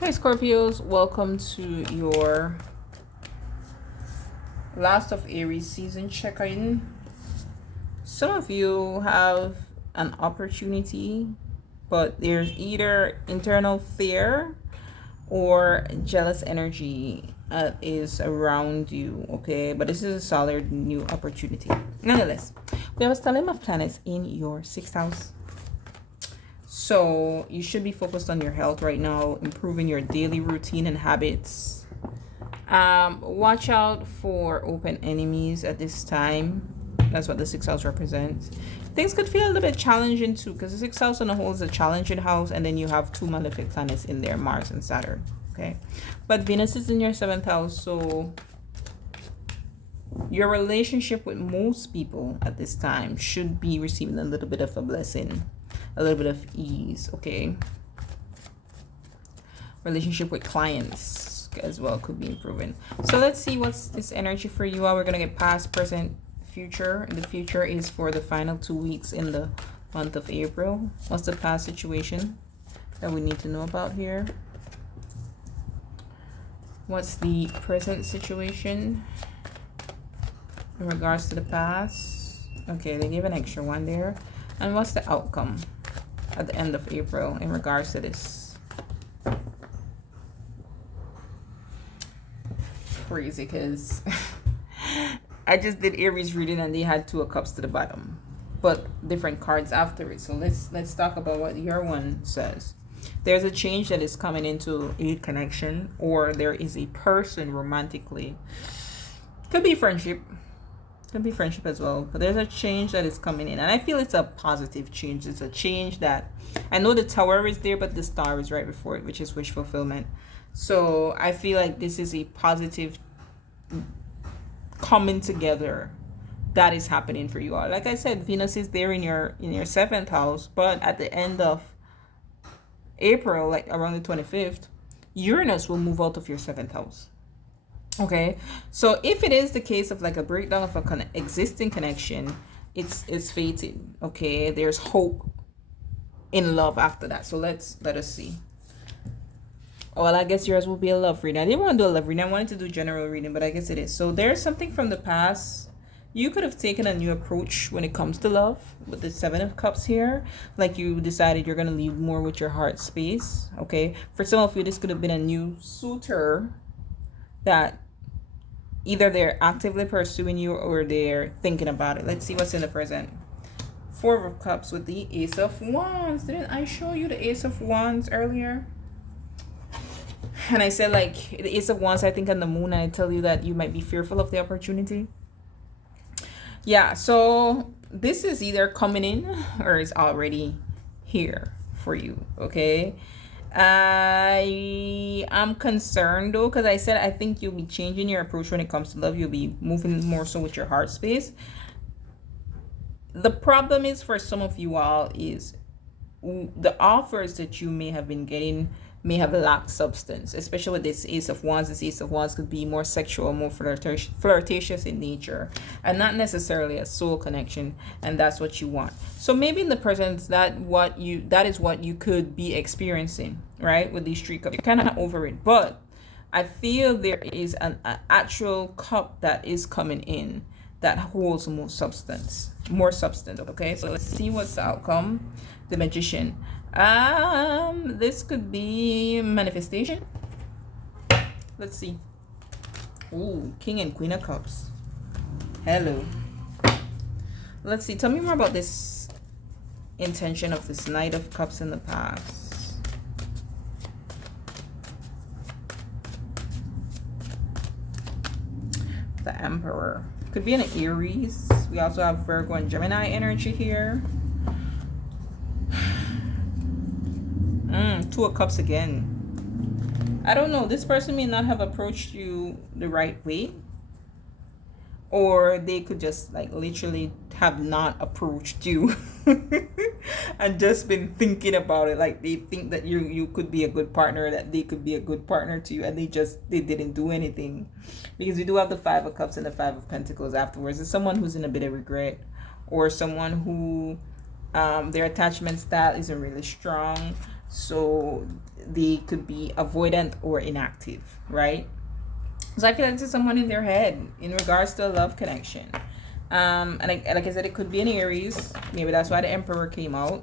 Hi Scorpios, welcome to your last of Aries season check-in. Some of you have an opportunity, but there's either internal fear or jealous energy that is around you, okay? But this is a solid new opportunity. Nonetheless, we have a stellium of planets in your sixth house. So you should be focused on your health right now, improving your daily routine and habits. Watch out for open enemies at this time. That's what the sixth house represents. Things could feel a little bit challenging too, because the sixth house on the whole is a challenging house, and then you have two malefic planets in there, Mars and Saturn. Okay, but Venus is in your seventh house, so your relationship with most people at this time should be receiving a little bit of a blessing, a little bit of ease. Okay, relationship with clients as well could be improving. So let's see what's this energy for you all. We're gonna get past, present, future. The future is for the final 2 weeks in the month of April. What's the past situation that we need to know about here? What's the present situation in regards to the past? Okay, they gave an extra one there. And what's the outcome at the end of April in regards to this? Crazy, because I just did Aries reading and they had two of cups to the bottom, but different cards after it. So let's talk about what your one says. There's a change that is coming into a connection, or there is a person romantically. Could be friendship. Could be friendship as well. But there's a change that is coming in. And I feel it's a positive change. It's a change that, I know the tower is there, but the star is right before it, which is wish fulfillment. So I feel like this is a positive coming together that is happening for you all. Like I said, Venus is there in your seventh house, but at the end of April, like around the 25th, Uranus will move out of your seventh house. Okay, so if it is the case of like a breakdown of a existing connection, it's fated. Okay, there's hope in love after that. So let us see. Well, I guess yours will be a love reading. I didn't want to do a love reading. I wanted to do general reading, but I guess it is. So there's something from the past. You could have taken a new approach when it comes to love with the Seven of Cups here. Like you decided you're going to leave more with your heart space. Okay. For some of you, this could have been a new suitor that either they're actively pursuing you or they're thinking about it. Let's see what's in the present. Four of Cups with the Ace of Wands. Didn't I show you the Ace of Wands earlier? And I said, like, the Ace of Wands, I think, on the moon, and I tell you that you might be fearful of the opportunity. Yeah, so this is either coming in or is already here for you, okay? I am concerned, though, because I said I think you'll be changing your approach when it comes to love. You'll be moving more so with your heart space. The problem is for some of you all is the offers that you may have been getting may have lacked substance, especially with this Ace of Wands. This Ace of Wands could be more sexual, more flirtatious in nature, and not necessarily a soul connection, and that's what you want. So maybe in the present, that is what you could be experiencing, right? With these three cups, you're kind of over it, but I feel there is an actual cup that is coming in that holds more substance. Okay, so let's see what's the outcome. The Magician. This could be manifestation. Let's see. Ooh, King and Queen of Cups. Hello. Let's see. Tell me more about this intention of this Knight of Cups in the past. The Emperor. Could be an Aries. We also have Virgo and Gemini energy here. Two of Cups again. I don't know. This person may not have approached you the right way. Or they could just like literally have not approached you and just been thinking about it. Like they think that you could be a good partner, that they could be a good partner to you, and they didn't do anything. Because we do have the Five of Cups and the Five of Pentacles afterwards. It's someone who's in a bit of regret, or someone who their attachment style isn't really strong. So they could be avoidant or inactive, right? So I feel like there's someone in their head in regards to a love connection. Like I said, it could be an Aries. Maybe that's why the Emperor came out.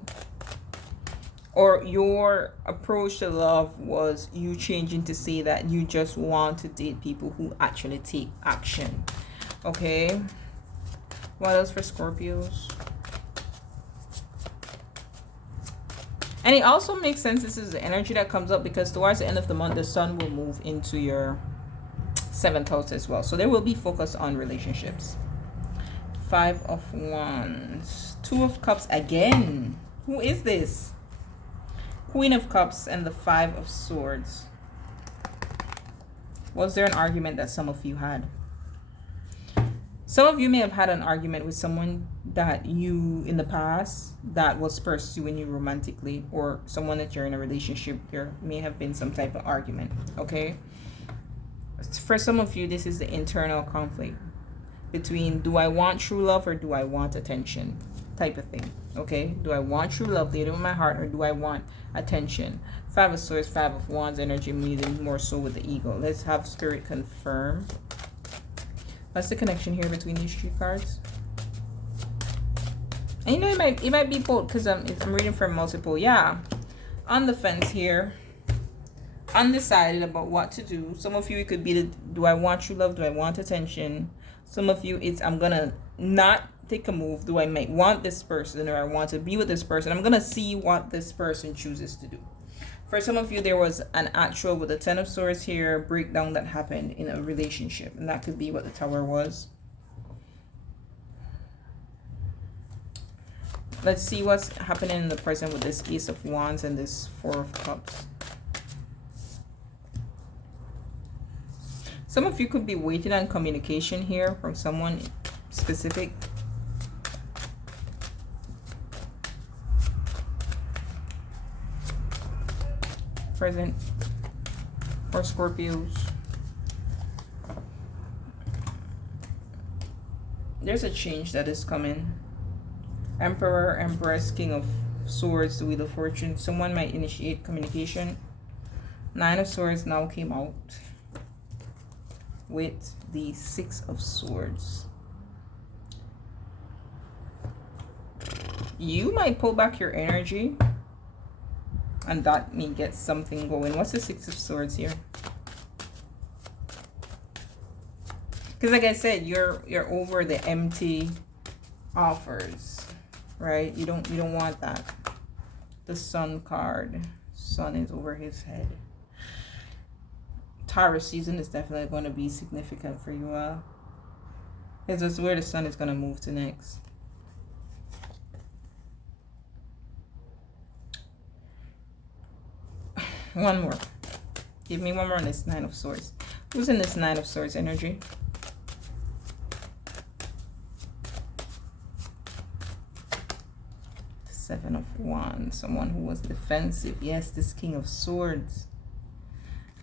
Or your approach to love was you changing to say that you just want to date people who actually take action. Okay. What else for Scorpios? And it also makes sense. This is the energy that comes up because towards the end of the month, the sun will move into your 7th house as well. So there will be focus on relationships. 5 of Wands. 2 of Cups again. Who is this? Queen of Cups and the 5 of Swords. Was there an argument that some of you had? Some of you may have had an argument with someone that you, in the past, that was pursuing you romantically, or someone that you're in a relationship. There may have been some type of argument, okay? For some of you, this is the internal conflict between do I want true love or do I want attention type of thing, okay? Do I want true love laid with my heart or do I want attention? 5 of Swords, 5 of Wands energy moving more so with the ego. Let's have Spirit confirm. What's the connection here between these 3 cards? And you know, it might be both because I'm reading from multiple. Yeah, on the fence here, undecided about what to do. Some of you, it could be the do I want true love, do I want attention? Some of you, it's I'm gonna not take a move. Do I might want this person or I want to be with this person? I'm gonna see what this person chooses to do. For some of you, there was an actual with the 10 of Swords here breakdown that happened in a relationship, and that could be what the Tower was. Let's see what's happening in the present with this Ace of Wands and this 4 of Cups. Some of you could be waiting on communication here from someone specific. Present for Scorpios. There's a change that is coming. Emperor, Empress, King of Swords, the Wheel of Fortune. Someone might initiate communication. 9 of Swords now came out with the 6 of Swords. You might pull back your energy and that may get something going. What's the 6 of Swords here? Because like I said, you're over the empty offers, right? You don't want that. The Sun card. Sun is over his head. Taurus season is definitely going to be significant for you all. Because that's where the Sun is going to move to next. One more. Give me one more on this 9 of Swords. Who's in this 9 of Swords energy? The 7 of Wands. Someone who was defensive. Yes, this King of Swords.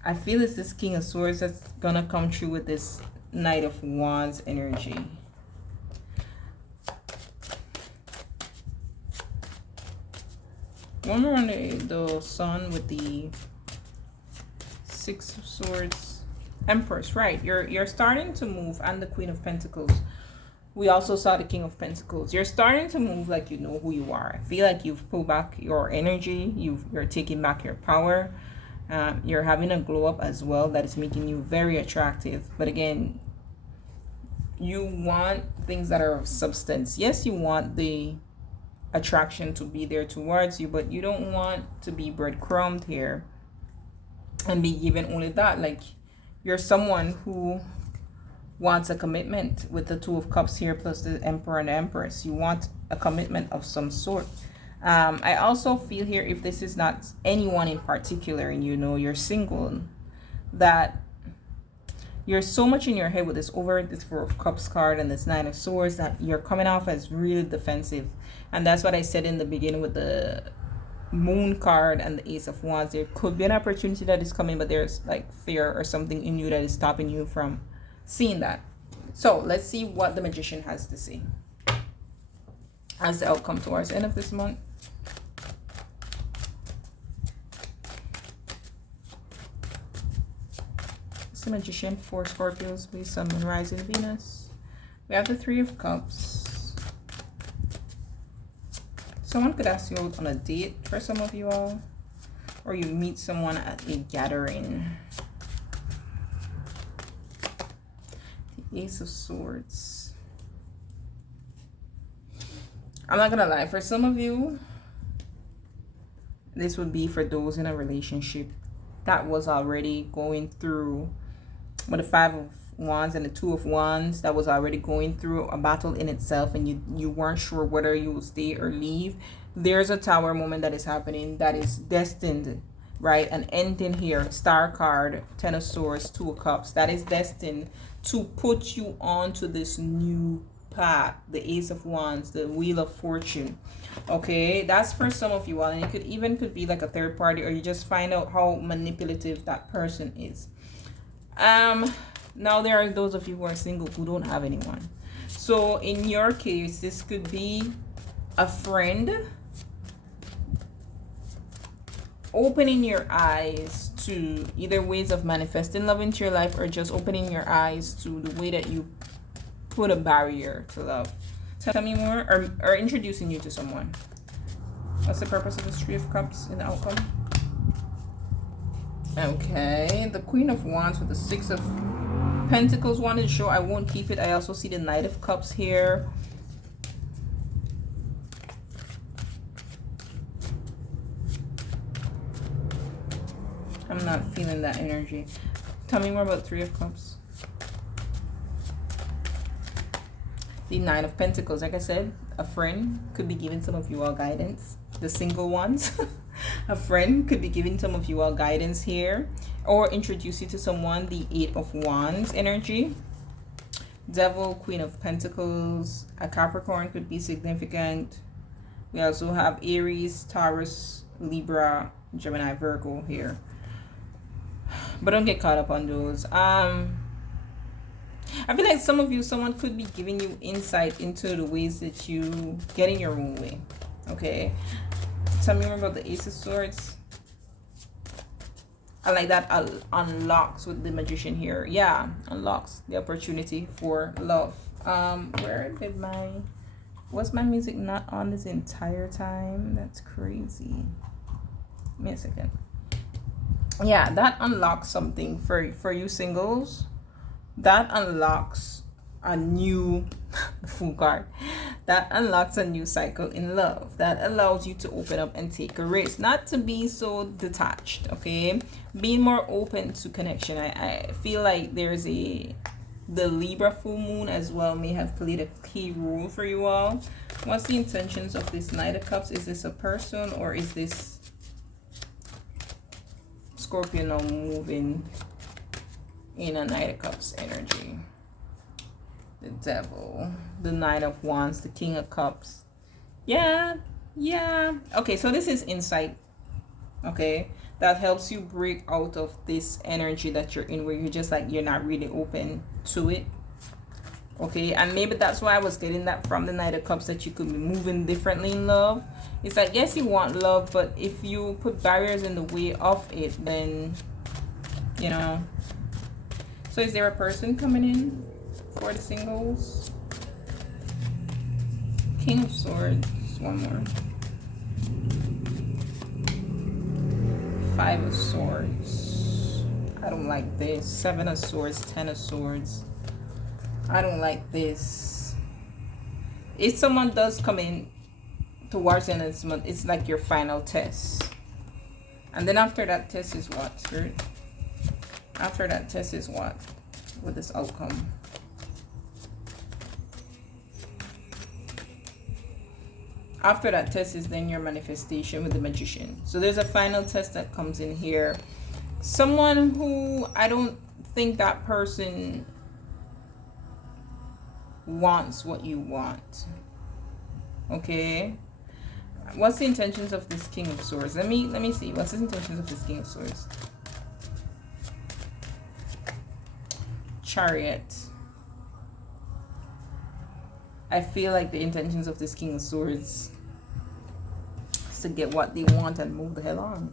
I feel it's this King of Swords that's gonna come true with this Knight of Wands energy. One more on the Sun with the 6 of Swords. Empress, right. You're starting to move, and the Queen of Pentacles. We also saw the King of Pentacles. You're starting to move like you know who you are. I feel like you've pulled back your energy. You're taking back your power. You're having a glow up as well that is making you very attractive. But again, you want things that are of substance. Yes, you want the attraction to be there towards you, but you don't want to be breadcrumbed here and be given only that. Like, you're someone who wants a commitment with the 2 of Cups here plus the Emperor and Empress. You want a commitment of some sort. I also feel here, if this is not anyone in particular and you know you're single, that you're so much in your head with this 4 of Cups card and this 9 of Swords that you're coming off as really defensive. And that's what I said in the beginning with the Moon card and the Ace of Wands. There could be an opportunity that is coming, but there's like fear or something in you that is stopping you from seeing that. So let's see what the Magician has to say as the outcome towards the end of this month. the Magician for Scorpios with Sun, Moon, Rising, Venus. We have the Three of Cups. Someone could ask you out on a date for some of you all. Or you meet someone at a gathering. The Ace of Swords. I'm not gonna lie, for some of you, this would be for those in a relationship that was already going through, with the Five of Wands and the Two of Wands, that was already going through a battle in itself, and you weren't sure whether you will stay or leave. There's a Tower moment that is happening that is destined, right? An ending here. Star card, Ten of Swords, Two of Cups. That is destined to put you onto this new path. The Ace of Wands, the Wheel of Fortune. Okay, that's for some of you all, and it could be like a third party, or you just find out how manipulative that person is. Now there are those of you who are single who don't have anyone. So in your case, this could be a friend opening your eyes to either ways of manifesting love into your life, or just opening your eyes to the way that you put a barrier to love. Tell me more, or introducing you to someone. What's the purpose of the Three of Cups in the outcome? Okay, the Queen of Wands with the Six of Pentacles. Wanted to show I won't keep it. I also see the Knight of Cups here. I'm not feeling that energy. Tell me more about Three of Cups. The Nine of Pentacles. Like I said, a friend could be giving some of you all guidance. The single ones. A friend could be giving some of you all guidance here, or introduce you to someone. The Eight of Wands energy. Devil, Queen of Pentacles. A Capricorn could be significant. We also have Aries, Taurus, Libra, Gemini, Virgo here. But don't get caught up on those. I feel like some of you, someone could be giving you insight into the ways that you get in your own way. Okay. Tell me more about the Ace of Swords. I like that. Unlocks with the Magician here. Yeah, unlocks the opportunity for love. Was my music not on this entire time? That's crazy. Give me a second. Yeah, that unlocks something for you singles. That unlocks a new full card. That unlocks a new cycle in love. That allows you to open up and take a risk, not to be so detached. Okay, being more open to connection. I feel like the Libra full moon as well may have played a key role for you all. What's the intentions of this Knight of Cups? Is this a person, or is this Scorpio now moving in a Knight of Cups energy? The Devil, the Knight of Wands, the King of Cups. Yeah. Okay, so this is insight. Okay, that helps you break out of this energy that you're in, where you're just like, you're not really open to it. Okay, and maybe that's why I was getting that from the Knight of Cups, that you could be moving differently in love. It's like, yes, you want love, but if you put barriers in the way of it, then, you know. So is there a person coming in for the singles? King of Swords. One more. Five of Swords. I don't like this. Seven of Swords. Ten of Swords. I don't like this. If someone does come in towards the end of this month, it's like your final test. And then after that test is what, Spirit? After that test is what with this outcome? After that test is then your manifestation with the Magician. So there's a final test that comes in here. Someone who, I don't think that person wants what you want. Okay, what's the intentions of this King of Swords? Let me see. What's the intentions of this King of Swords? Chariot. I feel like the intentions of this King of Swords is to get what they want and move the hell on.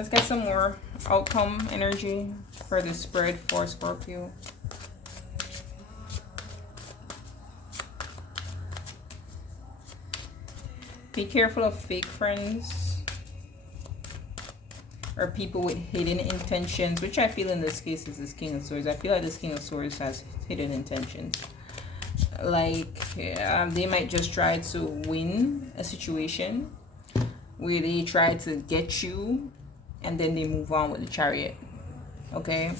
Let's get some more outcome energy for the spread for Scorpio. Be careful of fake friends or people with hidden intentions, which I feel in this case is this King of Swords. I feel like this King of Swords has hidden intentions. Like, they might just try to win a situation where they try to get you and then they move on with the Chariot. Okay?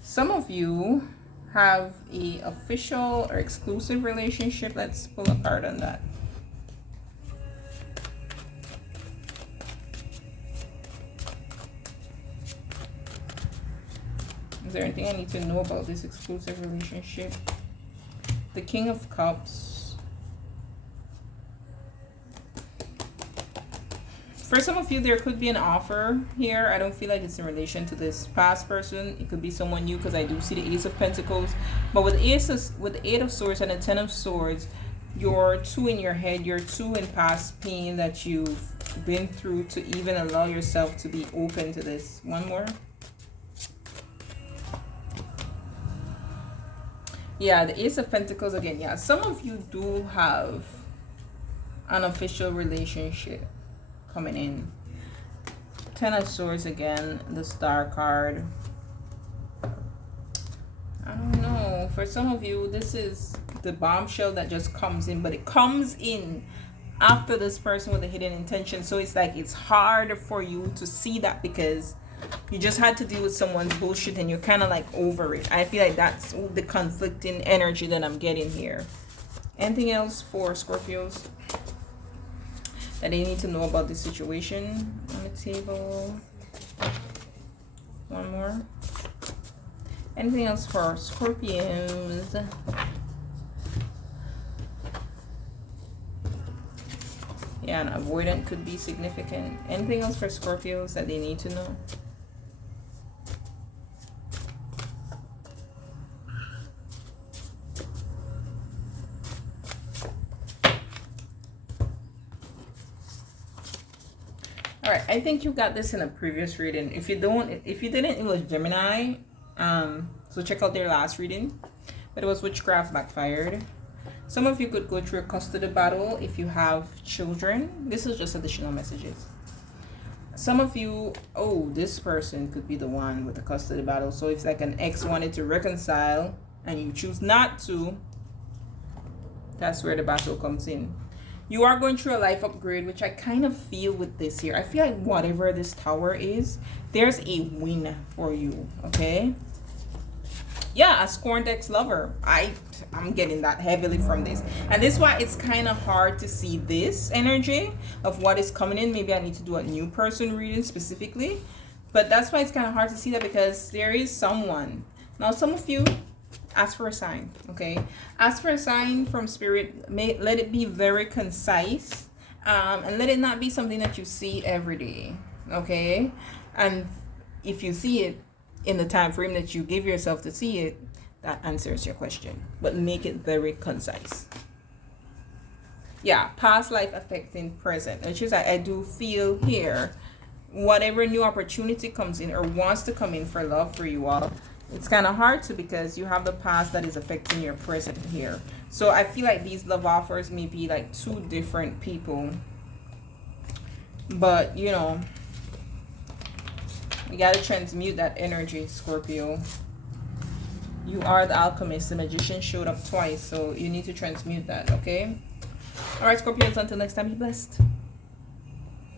Some of you have a official or exclusive relationship. Let's pull a card on that. Is there anything I need to know about this exclusive relationship? The King of Cups. For some of you, there could be an offer here. I don't feel like it's in relation to this past person. It could be someone new because I do see the Ace of Pentacles. But with the Eight of Swords and the Ten of Swords, you're too in your head. You're too in past pain that you've been through to even allow yourself to be open to this. One more. Yeah, the Ace of Pentacles again. Yeah, some of you do have an official relationship coming in. Ten of Swords again, the Star card. I don't know. For some of you, this is the bombshell that just comes in, but it comes in after this person with a hidden intention. So it's like it's hard for you to see that because you just had to deal with someone's bullshit and you're kind of like over it. I feel like that's the conflicting energy that I'm getting here. Anything else for Scorpios that they need to know about this situation on the table? One more. Anything else for Scorpios? Yeah, an avoidant could be significant. Anything else for Scorpios that they need to know? Alright, I think you got this in a previous reading. If you didn't, it was Gemini. So check out their last reading. But it was Witchcraft Backfired. Some of you could go through a custody battle if you have children. This is just additional messages. Some of you, oh, this person could be the one with the custody battle. So if like an ex wanted to reconcile and you choose not to, that's where the battle comes in. You are going through a life upgrade, which I kind of feel with this here. I feel like whatever this Tower is, there's a win for you, okay? Yeah, a scorned ex-lover. I'm getting that heavily from this. And this is why it's kind of hard to see this energy of what is coming in. Maybe I need to do a new person reading specifically. But that's why it's kind of hard to see that because there is someone. Now, some of you, ask for a sign, okay? Ask for a sign from Spirit. Let it be very concise. And let it not be something that you see every day, okay? And if you see it in the time frame that you give yourself to see it, that answers your question. But make it very concise. Yeah, past life affecting present. Which is, I do feel here, whatever new opportunity comes in or wants to come in for love for you all, it's kind of hard to because you have the past that is affecting your present here. So I feel like these love offers may be like two different people. But, you know, you got to transmute that energy, Scorpio. You are the alchemist. The magician showed up twice, so you need to transmute that, okay? All right, Scorpions, until next time, be blessed.